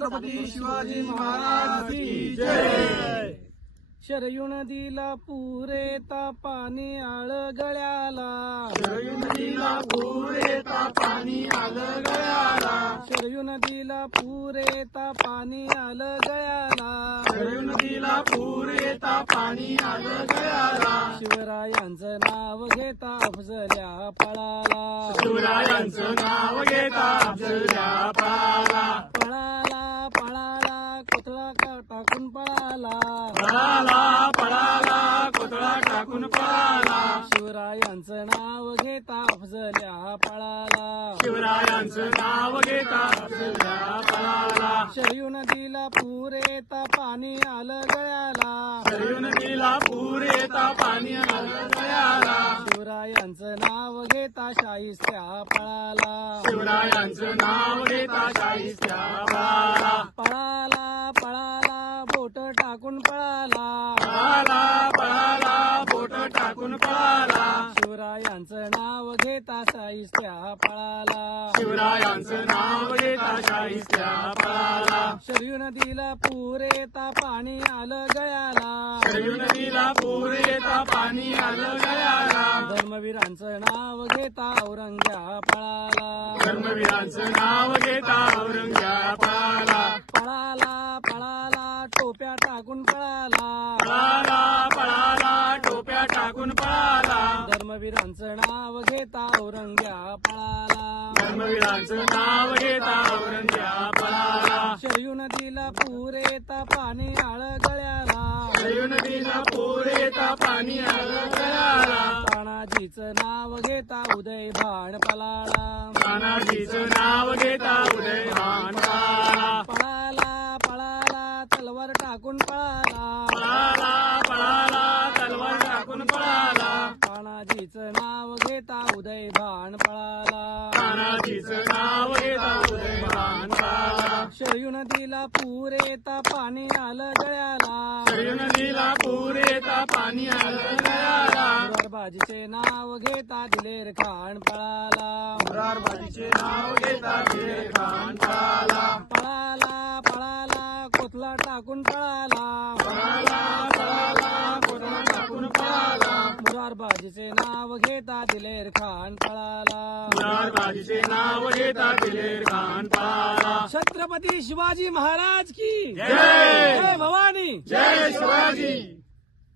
छत्रपती शिवाजी महाराज की जय। शरयू नदीला पुरेता पाणी आळ गळ्याला, शरयू नदीला पुरेता पाणी आलं गळ्याला, शरयू नदीला पुरेता पाणी आलं गळ्याला, शरयू नदीला पुरेता पाणी आलं गळ्याला, शिवरायांचं नाव घेता अफजल्या पळाला, शिवरायांचं नाव घेता अफजल्या पळाला, पळाला पळाला कोथळा टाकून पळाला, पळाला पळाला कोथळा टाकून पळाला, शिवरायांचं नाव घेता अफजल्या पळाला, शिवरायांचं नाव घेता अफजल्या पळाला, शरयू नदीला पुरेता पाणी आलं गळ्याला, शरयू नदीला पुरेता पाणी आलं गळ्याला, शिवरायांचं नाव घेता शाहिस्त्या पळाला, शिवरायांचं नाव घेता शाहिस्त्या पळाला, पळाला पळाला बोट टाकून पळाला, पळाला पळाला बोट टाकून पळाला, शिवरायांचं नाव घेता शाहिस्त्या पळाला, शिवरायांचं नाव घेता शाहिस्त्या पळाला, शरयू नदीला पुरेता पाणी आलं गळ्याला, शरयू नदीला पुरेता पाणी आलं गळ्याला, धर्मवीरांचं नाव घेता औरंग्या पळाला, धर्मवीरांचं नाव घेता औरंग्या पळाला, पळाला पळाला टोप्या टाकून पळाला, पळाला पळाला टोप्या टाकून पळाला, धर्मवीरांचं नाव घेता औरंग्या पळाला, धर्मवीरांचं नाव घेता औरंग्या पळाला, शरयू नदीला पुरेता पाणी आळ गळ्याला, शरयू नदीला पुरेता पाणी आलं गळ्याला, तानाजीचं नाव घेता उदय भाण पळाला, तानाजीचं नाव घेता उदयमान पळाला, पळाला पळाला तलवार टाकून पळाला, पळाला पळाला तलवार टाकून पळाला, तानाजीचं नाव घेता उदय भाण पळाला, तानाजीचं नाव घेता उदयमान पळाला, शरयू नदीला पुरेता पाणी आलं गळ्याला, शरयू नदीला पुरेता पाणी आलं गळ्याला, मुरारबाजीचे नाव घेता दिलेर खान पळाला, मुरारबाजीचे नाव घेता दिलेर खान पळाला, पळाला पळाला कोथळा टाकून पळाला, पळाला पळाला कोथळा टाकून पळाला, मुरारबाजीचे नाव घेता दिलेर खान पळाला, मुरारबाजीचे नाव घेता दिलेर खान पळाला, छत्रपती शिवाजी महाराज की जय जय भवानी। जय शिवाजी।